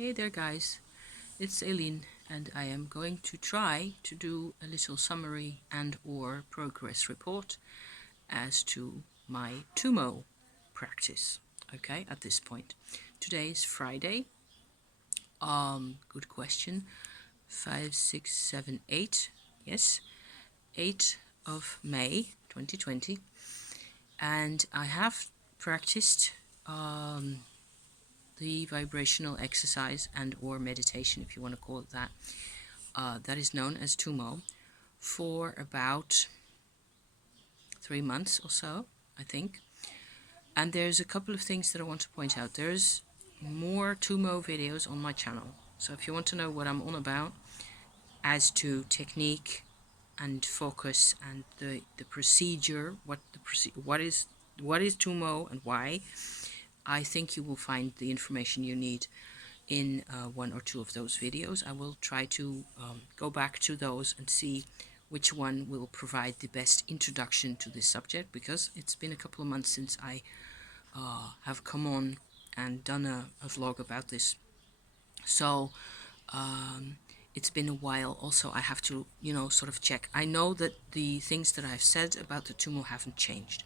Hey there guys, it's Eileen and I am going to try to do a little summary and or progress report as to my Tummo practice. Okay, at this point. Today is Friday. Good question. 5, 6, 7, 8. Yes, 8th of May 2020. And I have practiced the vibrational exercise and or meditation, if you want to call it that, that is known as Tummo, for about 3 months or so, I think. And there's a couple of things that I want to point out. There's more Tummo videos on my channel. So if you want to know what I'm on about as to technique and focus and the procedure, what is Tummo and why, I think you will find the information you need in one or two of those videos. I will try to go back to those and see which one will provide the best introduction to this subject, because it's been a couple of months since I have come on and done a vlog about this. So it's been a while. Also, I have to, sort of check. I know that the things that I've said about the Tummo haven't changed.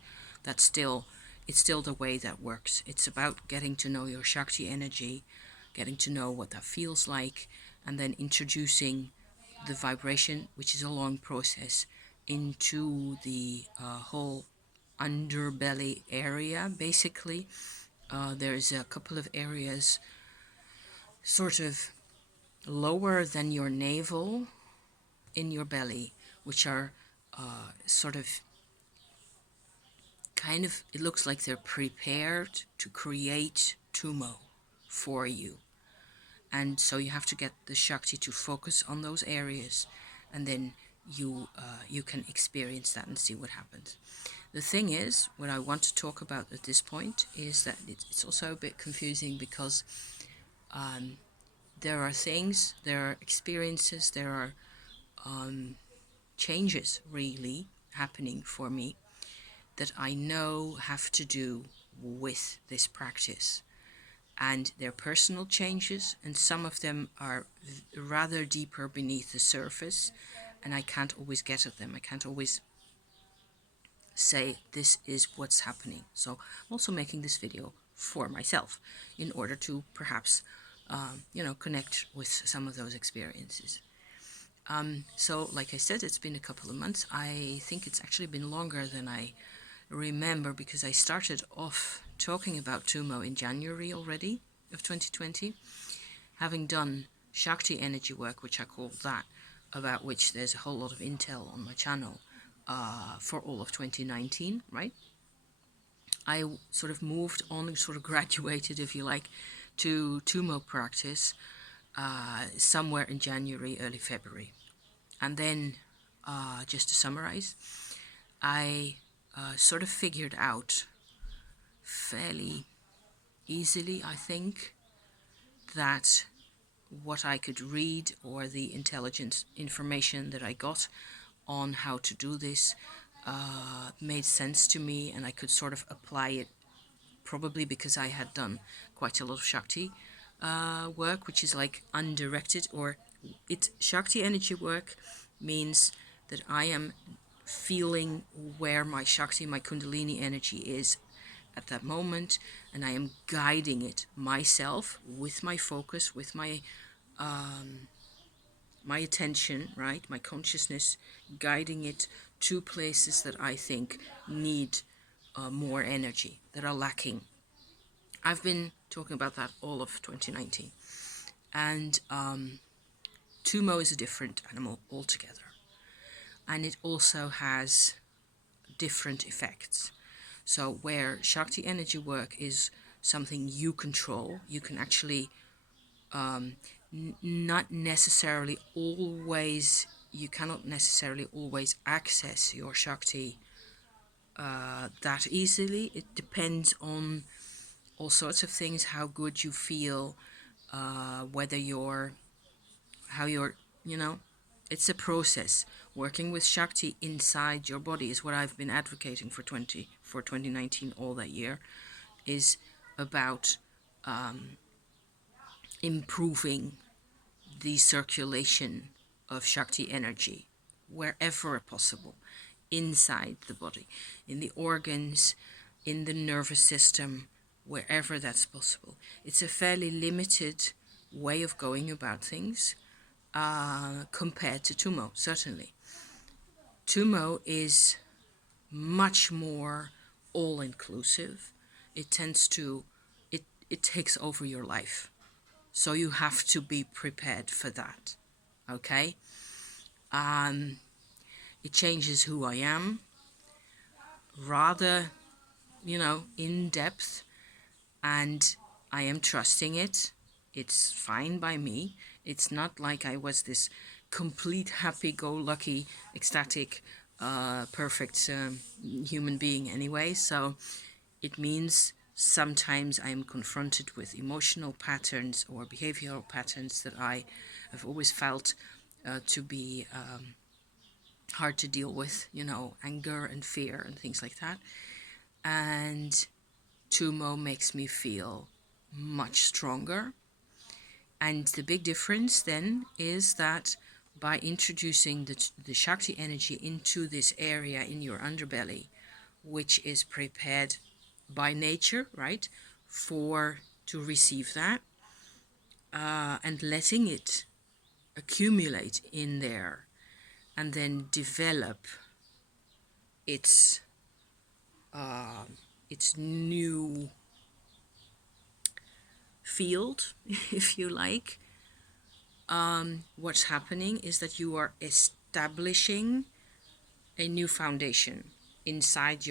It's still the way that works. It's about getting to know your Shakti energy, getting to know what that feels like, and then introducing the vibration, which is a long process, into the whole underbelly area. Basically, there's a couple of areas sort of lower than your navel in your belly, which are sort of kind of, it looks like they're prepared to create Tummo for you. And so you have to get the Shakti to focus on those areas, and then you can experience that and see what happens. The thing is, what I want to talk about at this point is that it's also a bit confusing, because there are things, there are experiences, there are changes really happening for me that I know have to do with this practice. And they're personal changes, and some of them are rather deeper beneath the surface, and I can't always get at them. I can't always say this is what's happening. So I'm also making this video for myself in order to perhaps connect with some of those experiences. So like I said, it's been a couple of months. I think it's actually been longer than I remember, because I started off talking about Tummo in January already of 2020, having done Shakti energy work, which I call that, about which there's a whole lot of intel on my channel for all of 2019, right? I sort of moved on, sort of graduated, if you like, to Tummo practice somewhere in January, early February. And then, just to summarize, I sort of figured out fairly easily, I think, that what I could read, or the intelligence information that I got on how to do this, made sense to me, and I could sort of apply it, probably because I had done quite a lot of Shakti work, which is like undirected, or Shakti energy work means that I am feeling where my Shakti, my Kundalini energy is at that moment, and I am guiding it myself with my focus, with my attention, right, my consciousness, guiding it to places that I think need more energy, that are lacking. I've been talking about that all of 2019, and Tummo is a different animal altogether, and it also has different effects. So where Shakti energy work is something you control, you can actually not necessarily always, you cannot necessarily always access your Shakti that easily. It depends on all sorts of things, how good you feel, whether how you're, it's a process. Working with Shakti inside your body is what I've been advocating for 2019 all that year, is about improving the circulation of Shakti energy wherever possible, inside the body, in the organs, in the nervous system, wherever that's possible. It's a fairly limited way of going about things compared to Tummo, certainly. Tummo is much more all-inclusive. It tends to, it takes over your life. So you have to be prepared for that, okay? It changes who I am, rather, in depth, and I am trusting it. It's fine by me. It's not like I was this complete happy-go-lucky, ecstatic, perfect human being anyway. So it means sometimes I am confronted with emotional patterns or behavioral patterns that I have always felt to be hard to deal with, anger and fear and things like that. And Tummo makes me feel much stronger. And the big difference then is that by introducing the Shakti energy into this area in your underbelly, which is prepared by nature, right, to receive that, and letting it accumulate in there and then develop its new field, if you like. What's happening is that you are establishing a new foundation inside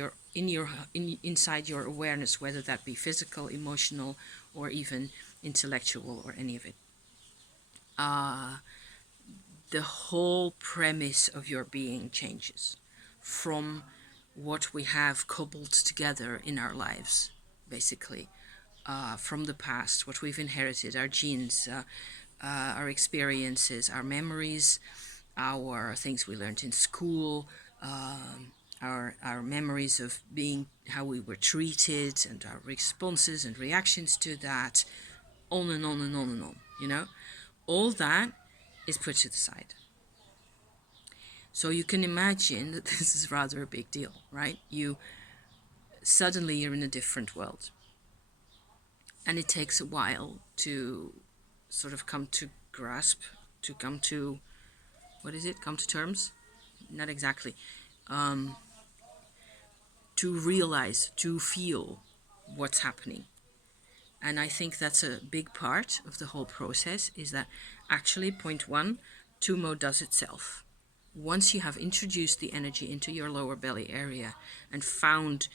inside your awareness, whether that be physical, emotional, or even intellectual, or any of it. The whole premise of your being changes from what we have cobbled together in our lives, basically, from the past, what we've inherited, our genes, our experiences, our memories, our things we learned in school, our memories of being, how we were treated, and our responses and reactions to that, on and on and on and on, all that is put to the side. So you can imagine that this is rather a big deal, right? Suddenly you're in a different world. And it takes a while to sort of come to grasp, to come to, what is it? Come to terms? Not exactly. To realize, to feel what's happening. And I think that's a big part of the whole process, is that actually, point one, Tummo does itself. Once you have introduced the energy into your lower belly area and found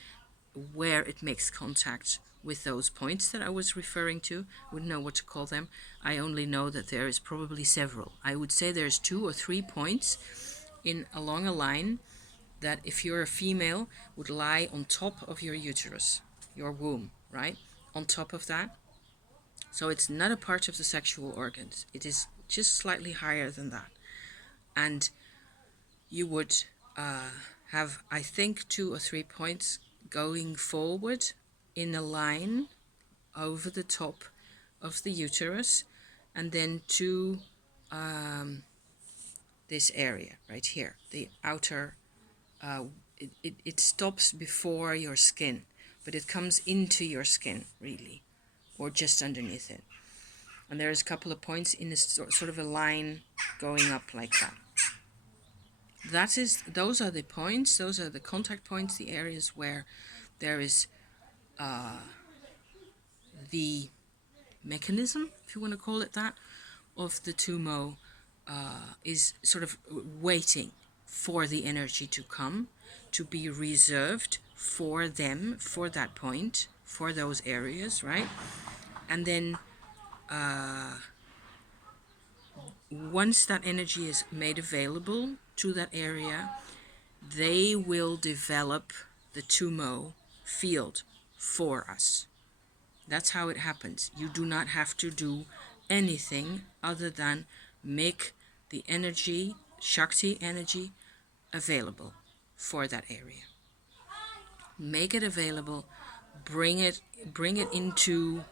where it makes contact with those points that I was referring to, wouldn't know what to call them. I only know that there is probably several. I would say there's 2 or 3 points along a line that, if you're a female, would lie on top of your uterus, your womb, right? On top of that. So it's not a part of the sexual organs. It is just slightly higher than that. And you would have, I think, 2 or 3 points going forward in a line over the top of the uterus, and then to this area right here, the outer, it stops before your skin, but it comes into your skin, really, or just underneath it. And there's a couple of points in this sort of a line going up like that. Those are the points, those are the contact points, the areas where there is the mechanism, if you want to call it that, of the Tummo is sort of waiting for the energy to come, to be reserved for them, for that point, for those areas, right? And then once that energy is made available to that area, they will develop the Tummo field for us. That's how it happens. You do not have to do anything other than make the energy, Shakti energy, available for that area. Make it available, bring it into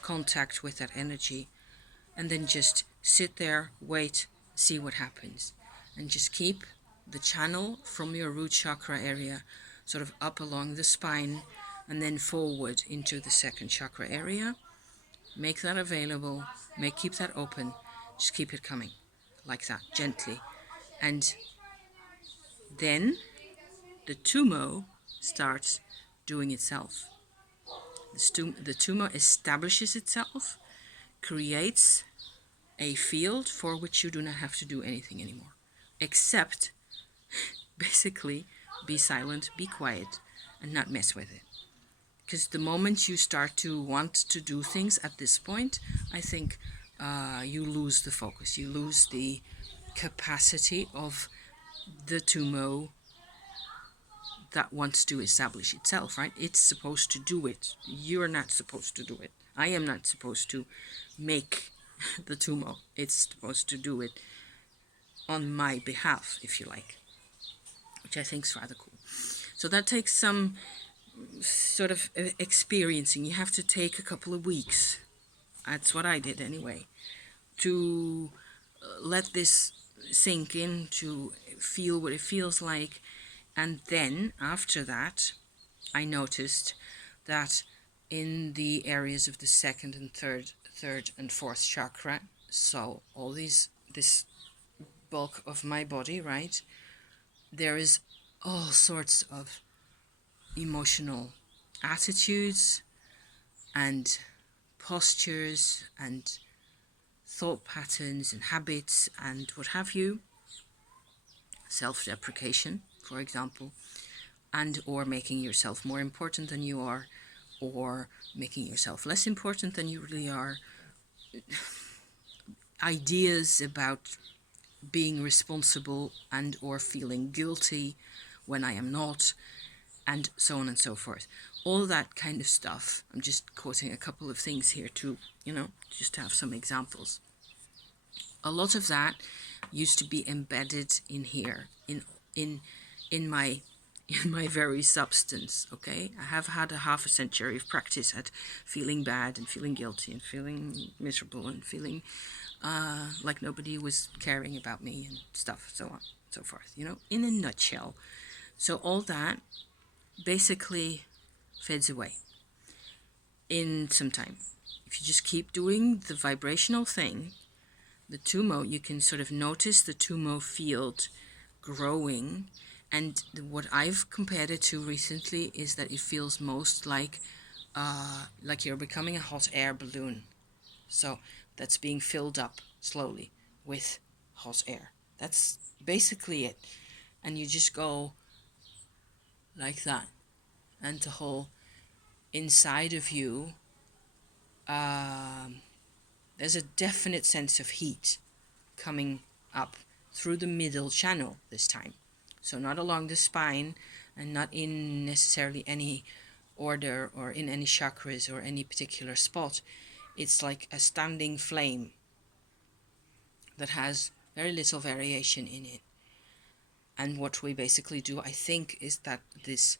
contact with that energy, and then just sit there, wait, see what happens. And just keep the channel from your root chakra area sort of up along the spine and then forward into the second chakra area. Make that available, keep that open, just keep it coming like that, gently. And then the Tummo starts doing itself. The Tummo establishes itself, creates a field for which you do not have to do anything anymore, except basically be silent, be quiet, and not mess with it. Because the moment you start to want to do things at this point, I think you lose the focus, you lose the capacity of the Tummo that wants to establish itself, right? It's supposed to do it. You're not supposed to do it. I am not supposed to make the Tummo. It's supposed to do it on my behalf, if you like, which I think is rather cool. So that takes some sort of experiencing. You have to take a couple of weeks. That's what I did anyway, to let this sink in, to feel what it feels like. And then after that, I noticed that in the areas of the second and third and fourth chakra, so all this bulk of my body, right, there is all sorts of emotional attitudes and postures and thought patterns and habits and what have you, self-deprecation, for example, and or making yourself more important than you are, or making yourself less important than you really are, ideas about being responsible and or feeling guilty when I am not, and so on and so forth. All that kind of stuff. I'm just quoting a couple of things here to, just to have some examples. A lot of that used to be embedded in here, in my very substance. Okay, I have had a half a century of practice at feeling bad and feeling guilty and feeling miserable and feeling like nobody was caring about me and stuff, so on, so forth, in a nutshell. So all that basically fades away in some time. If you just keep doing the vibrational thing, the Tummo, you can sort of notice the Tummo field growing. And what I've compared it to recently is that it feels most like you're becoming a hot air balloon. So that's being filled up slowly with hot air. That's basically it. And you just go like that. And the whole inside of you, there's a definite sense of heat coming up through the middle channel this time. So not along the spine and not in necessarily any order or in any chakras or any particular spot. It's like a standing flame that has very little variation in it. And what we basically do, I think, is that this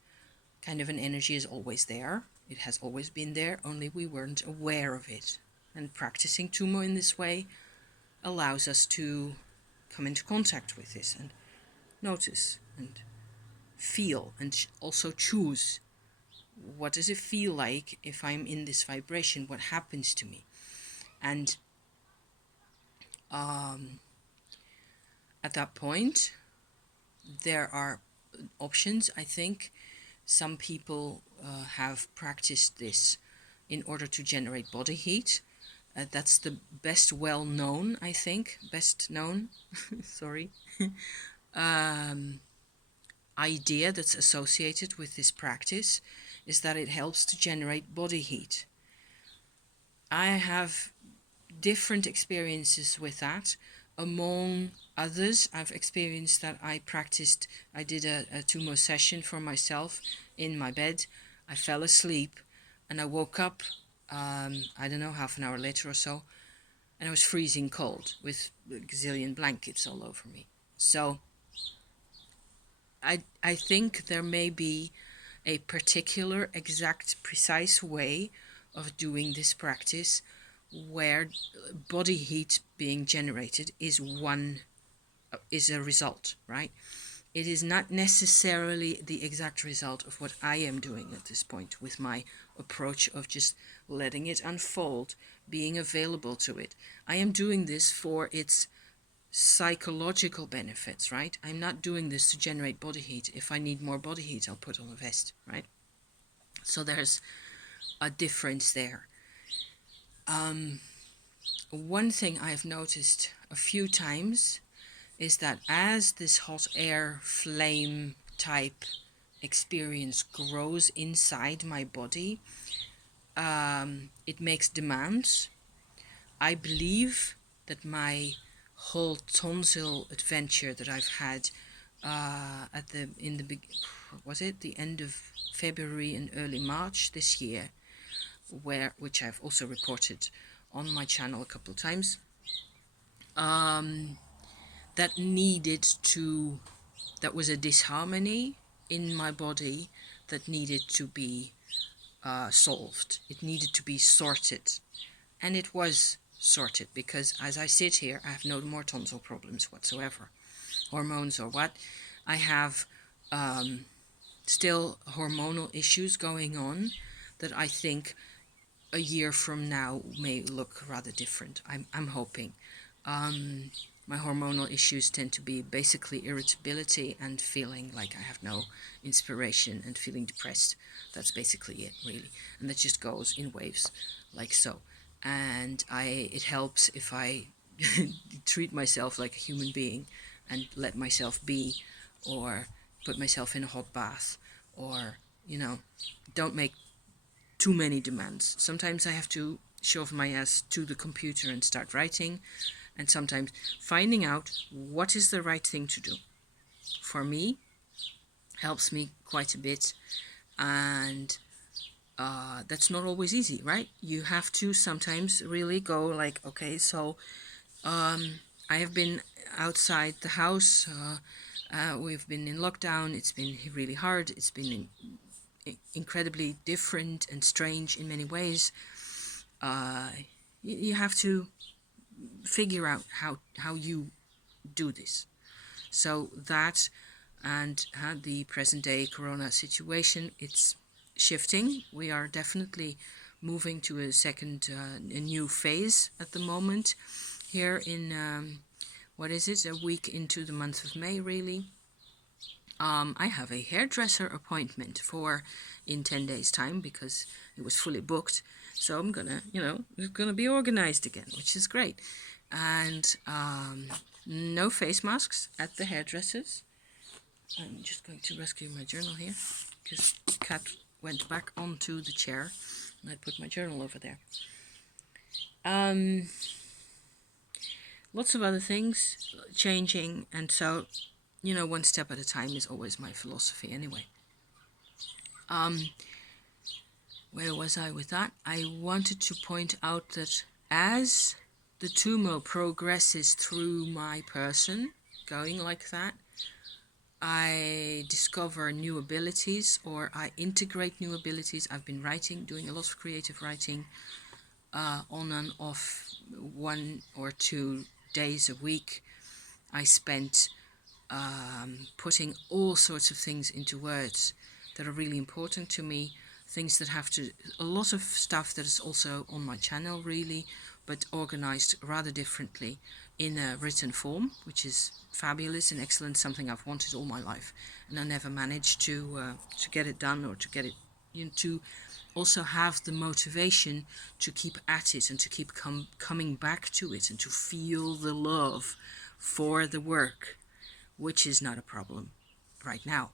kind of an energy is always there. It has always been there, only we weren't aware of it. And practicing Tummo in this way allows us to come into contact with this and notice and feel and also choose. What does it feel like if I'm in this vibration? What happens to me? And at that point, there are options. I think some people have practiced this in order to generate body heat. That's the best known, sorry, idea that's associated with this practice is that it helps to generate body heat. I have different experiences with that. Among others, I've experienced that I did a Tummo session for myself in my bed. I fell asleep and I woke up, I don't know, half an hour later or so, and I was freezing cold with a gazillion blankets all over me. So I think there may be a particular, exact, precise way of doing this practice where body heat being generated is a result, right? It is not necessarily the exact result of what I am doing at this point with my approach of just letting it unfold, being available to it. I am doing this for its psychological benefits, right? I'm not doing this to generate body heat. If I need more body heat, I'll put on a vest, right? So there's a difference there. One thing I've noticed a few times is that as this hot air flame type experience grows inside my body, it makes demands. I believe that my whole tonsil adventure that I've had was it the end of February and early March this year, which I've also reported on my channel a couple of times, that was a disharmony in my body that needed to be solved. It needed to be sorted. And it was sorted, because as I sit here, I have no more tonsil problems whatsoever. Hormones or what. I have still hormonal issues going on that I think a year from now may look rather different. I'm hoping. My hormonal issues tend to be basically irritability and feeling like I have no inspiration and feeling depressed. That's basically it, really. And that just goes in waves, like so. And it helps if I treat myself like a human being and let myself be, or put myself in a hot bath, or, don't make too many demands. Sometimes I have to shove my ass to the computer and start writing, and sometimes finding out what is the right thing to do for me helps me quite a bit. And that's not always easy, right? You have to sometimes really go like, okay, so I have been outside the house. We've been in lockdown. It's been really hard. It's been incredibly different and strange in many ways. You have to figure out how you do this. So that, and the present day corona situation, it's shifting. We are definitely moving to a new phase at the moment here in a week into the month of May, really. I have a hairdresser appointment in 10 days time, because it was fully booked. So I'm it's gonna be organized again, which is great. And no face masks at the hairdressers. I'm just going to rescue my journal here, because the cat went back onto the chair and I put my journal over there. Lots of other things changing, and so one step at a time is always my philosophy anyway. Where was I with that? I wanted to point out that as the Tummo progresses through my person, going like that, I discover new abilities, or I integrate new abilities. I've been doing a lot of creative writing, on and off, 1 or 2 days a week. I spent putting all sorts of things into words that are really important to me, things that a lot of stuff that is also on my channel, really, but organized rather differently in a written form, which is fabulous and excellent, something I've wanted all my life, and I never managed to get it done, or to get it, to also have the motivation to keep at it, and to keep coming back to it, and to feel the love for the work, which is not a problem right now.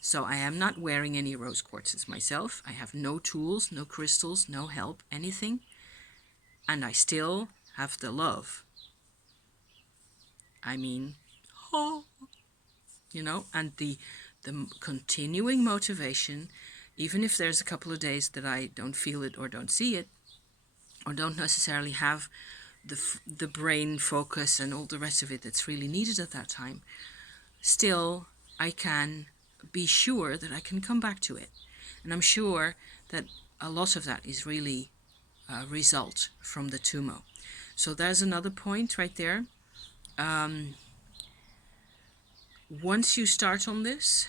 So I am not wearing any rose quartzes myself. I have no tools, no crystals, no help, anything. And I still have the love. I mean, and the continuing motivation, even if there's a couple of days that I don't feel it or don't see it, or don't necessarily have the brain focus and all the rest of it that's really needed at that time, still I can be sure that I can come back to it. And I'm sure that a lot of that is really result from the Tummo. So there's another point right there. Once you start on this,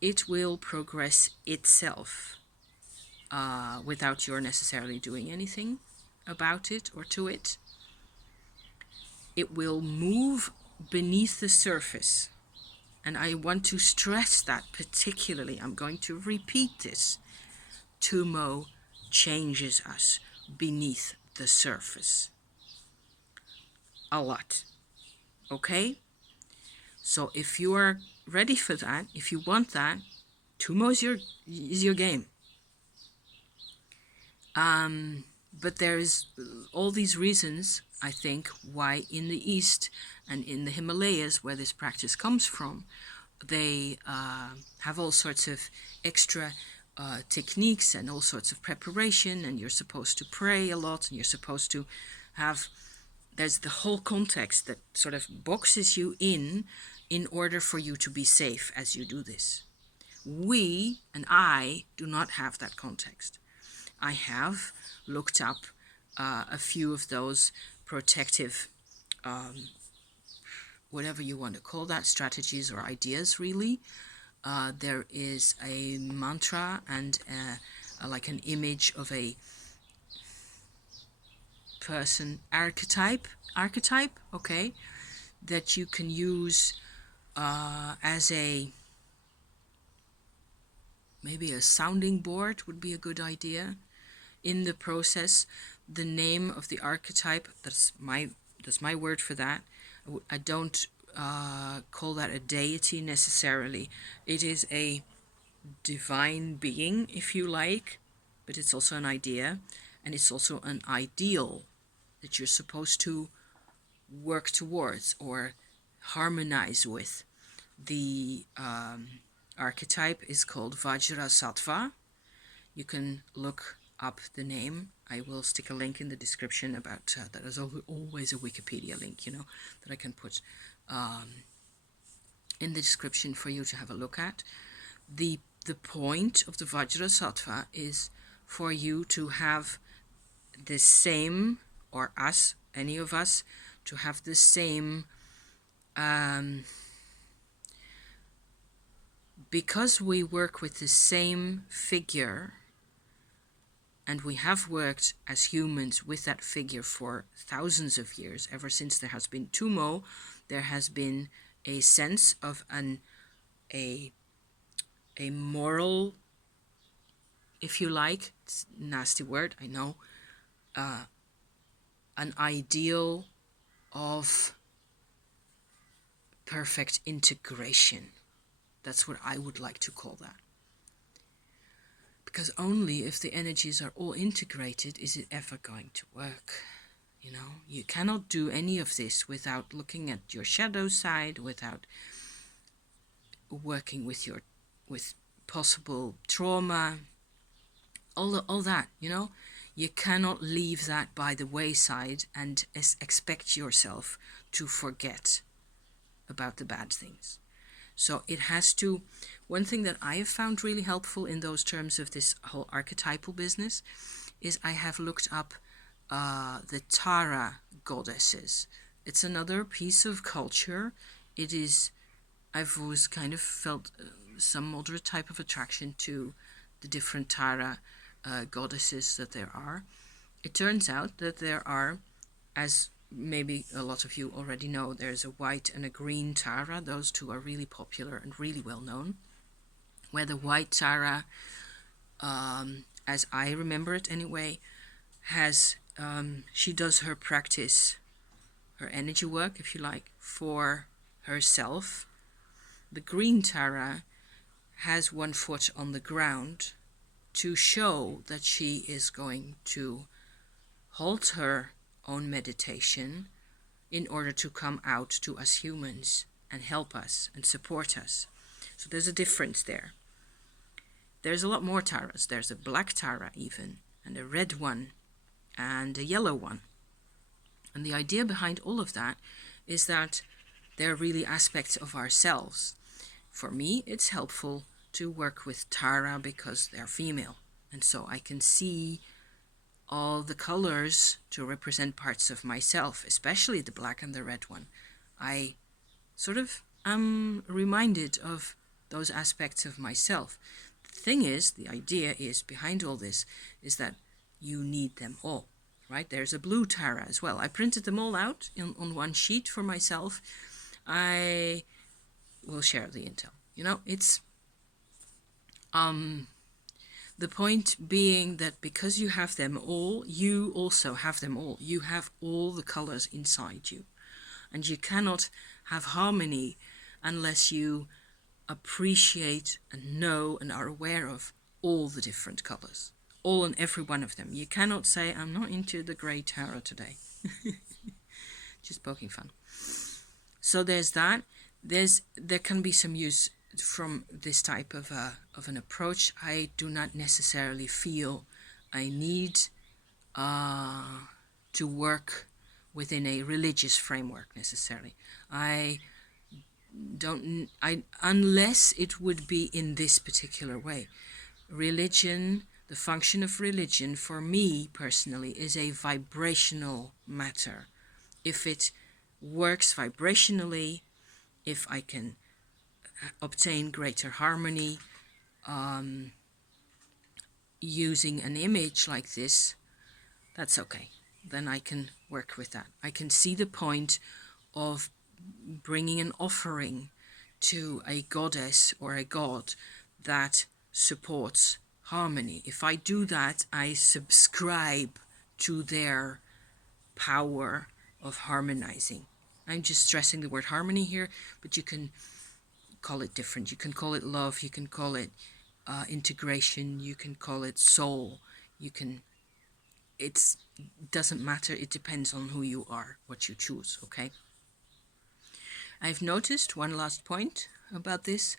it will progress itself without your necessarily doing anything about it or to it. It will move beneath the surface. And I want to stress that particularly. I'm going to repeat this. Tummo changes us beneath the surface. A lot. Okay? So if you are ready for that, if you want that, Tummo is your game. But there is all these reasons, I think, why in the East and in the Himalayas, where this practice comes from, they have all sorts of extra techniques and all sorts of preparation, and you're supposed to pray a lot, and you're supposed to have, there's the whole context that sort of boxes you in order for you to be safe as you do this. We, and I, do not have that context. I have looked up a few of those protective, whatever you want to call that, strategies or ideas, really. There is a mantra and like an image of a person archetype, okay, that you can use as maybe a sounding board would be a good idea. In the process, the name of the archetype, that's my word for that. I don't call that a deity necessarily. It is a divine being, if you like, but it's also an idea, and it's also an ideal that you're supposed to work towards or harmonize with. The archetype is called Vajrasattva. You can look up the name. I will stick a link in the description about that. There's always a Wikipedia link, that I can put in the description for you to have a look at. The point of the Vajrasattva is for you to have the same, or us, any of us, to have the same, because we work with the same figure, and we have worked as humans with that figure for thousands of years. Ever since there has been Tummo, there has been a sense of a moral, if you like, it's a nasty word, I know, an ideal of perfect integration. That's what I would like to call that. Because only if the energies are all integrated is it ever going to work. You cannot do any of this without looking at your shadow side, without working with possible trauma, all that, You cannot leave that by the wayside and expect yourself to forget about the bad things. So it has to, one thing that I have found really helpful in those terms of this whole archetypal business is I have looked up the Tara goddesses. It's another piece of culture. It is, I've always kind of felt some moderate type of attraction to the different Tara goddesses that there are. It turns out that there are, as maybe a lot of you already know, there's a white and a green Tara. Those two are really popular and really well known. Where the white Tara, as I remember it anyway, has she does her practice, her energy work, if you like, for herself. The green Tara has one foot on the ground to show that she is going to halt her own meditation in order to come out to us humans and help us and support us. So there's a difference there. There's a lot more Taras. There's a black Tara even, and a red one, and a yellow one. And the idea behind all of that is that they're really aspects of ourselves. For me, it's helpful to work with Tara because they're female. And so I can see all the colors to represent parts of myself, especially the black and the red one. I sort of am reminded of those aspects of myself. The thing is, the idea is behind all this is that you need them all, right? There's a blue Tara as well. I printed them all out on one sheet for myself. I will share the intel. You know, it's the point being that because you have them all, you also have them all. You have all the colors inside you. And you cannot have harmony unless you appreciate and know and are aware of all the different colors. All and every one of them. You cannot say, I'm not into the grey Tara today. Just poking fun. So there's that. There can be some use from this type of an approach. I do not necessarily feel I need to work within a religious framework necessarily. I don't, unless it would be in this particular way. Religion, the function of religion for me personally is a vibrational matter. If it works vibrationally, if I can obtain greater harmony using an image like this, that's okay. Then I can work with that. I can see the point of bringing an offering to a goddess or a god that supports harmony. If I do that, I subscribe to their power of harmonizing. I'm just stressing the word harmony here, but you can call it different. You can call it love, you can call it integration, you can call it soul, you can, it doesn't matter, it depends on who you are, what you choose, okay? I've noticed one last point about this.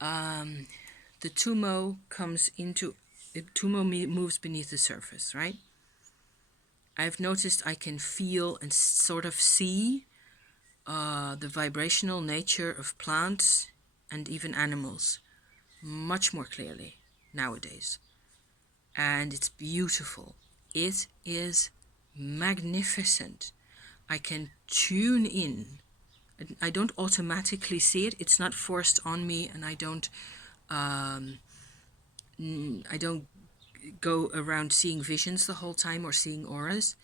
The Tummo moves beneath the surface, right? I've noticed I can feel and sort of see the vibrational nature of plants and even animals much more clearly nowadays. And it's beautiful. It is magnificent. I can tune in. I don't automatically see it. It's not forced on me, and I don't go around seeing visions the whole time or seeing auras.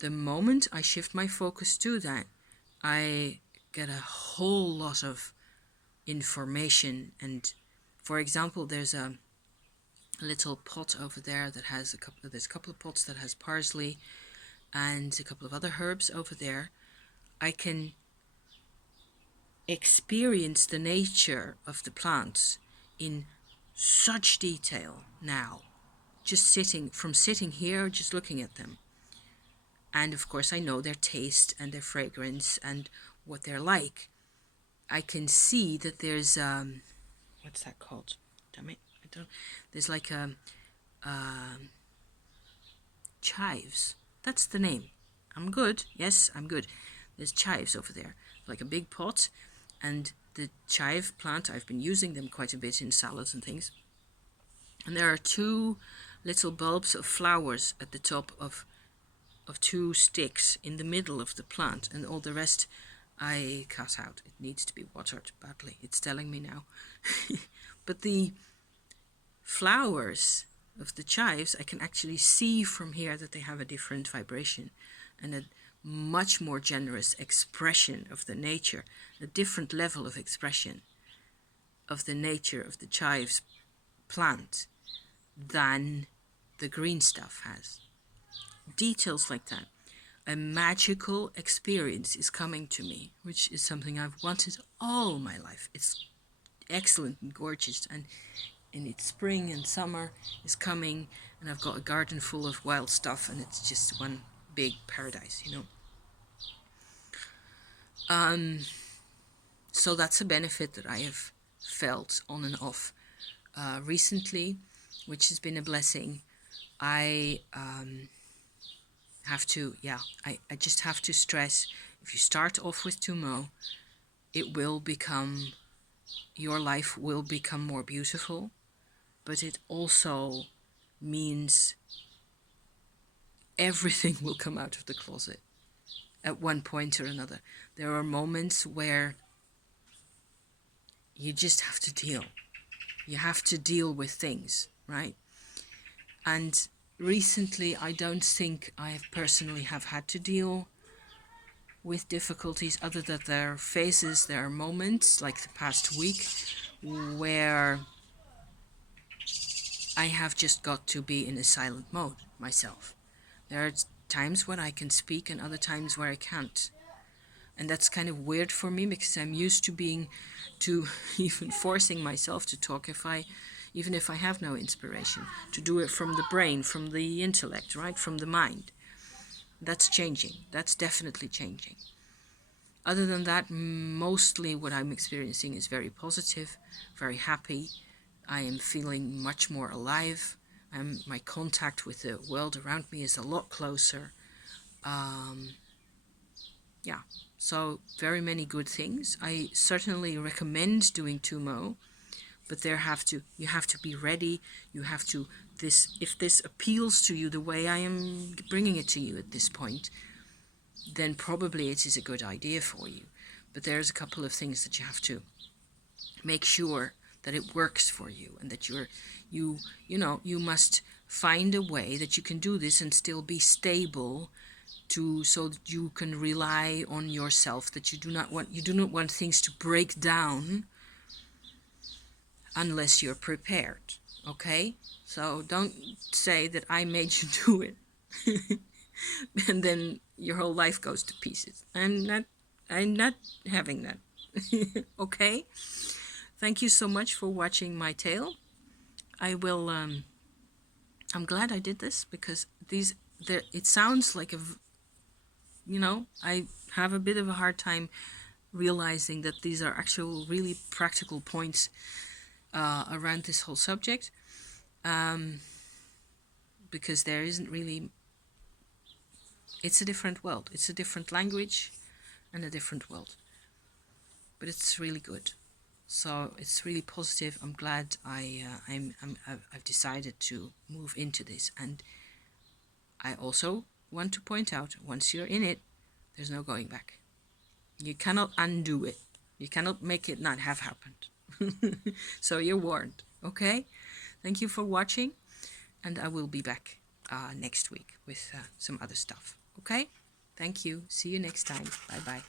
The moment I shift my focus to that, I get a whole lot of information. And for example, there's a little pot over there that has there's a couple of pots that has parsley and a couple of other herbs over there. I can experience the nature of the plants in such detail now, just sitting here, just looking at them. And of course I know their taste and their fragrance and what they're like. I can see that there's what's that called? Damn it, I don't. There's like chives. That's the name. I'm good. Yes, I'm good. There's chives over there, like a big pot, and the chive plant, I've been using them quite a bit in salads and things. And there are two little bulbs of flowers at the top of two sticks in the middle of the plant, and all the rest I cut out. It needs to be watered badly. It's telling me now. But the flowers of the chives, I can actually see from here that they have a different vibration and a much more generous expression of the nature, a different level of expression of the nature of the chives plant than the green stuff has. Details like that. A magical experience is coming to me, which is something I've wanted all my life. It's excellent and gorgeous, and it's spring and summer is coming, and I've got a garden full of wild stuff, and it's just one big paradise, you know. So that's a benefit that I have felt on and off recently, which has been a blessing. I have to, I just have to stress, if you start off with Tummo, it will become, your life will become more beautiful, but it also means everything will come out of the closet at one point or another. There are moments where you just have to deal. You have to deal with things, right? And recently, I don't think I have personally have had to deal with difficulties, other than there are phases, there are moments like the past week where I have just got to be in a silent mode myself. There are times when I can speak and other times where I can't. And that's kind of weird for me because I'm used to being, to even forcing myself to talk even if I have no inspiration, to do it from the brain, from the intellect, right? From the mind. That's changing. That's definitely changing. Other than that, mostly what I'm experiencing is very positive, very happy. I am feeling much more alive. My contact with the world around me is a lot closer. Yeah, so very many good things. I certainly recommend doing Tummo, but you have to be ready. You have to, if this appeals to you the way I am bringing it to you at this point, then probably it is a good idea for you. But there's a couple of things that you have to make sure that it works for you, and that you must find a way that you can do this and still be stable, so that you can rely on yourself, that you do not want things to break down unless you're prepared. Okay? So don't say that I made you do it and then your whole life goes to pieces. I'm not having that. Okay? Thank you so much for watching my tale. I'm glad I did this because it sounds like I have a bit of a hard time realizing that these are actual really practical points around this whole subject, because there isn't really, it's a different world, it's a different language and a different world, but it's really good. So it's really positive. I'm glad I've decided to move into this, and I also want to point out, once you're in it, there's no going back. You cannot undo it. You cannot make it not have happened. So you're warned, okay? Thank you for watching, and I will be back next week with some other stuff, okay? Thank you. See you next time. Bye-bye.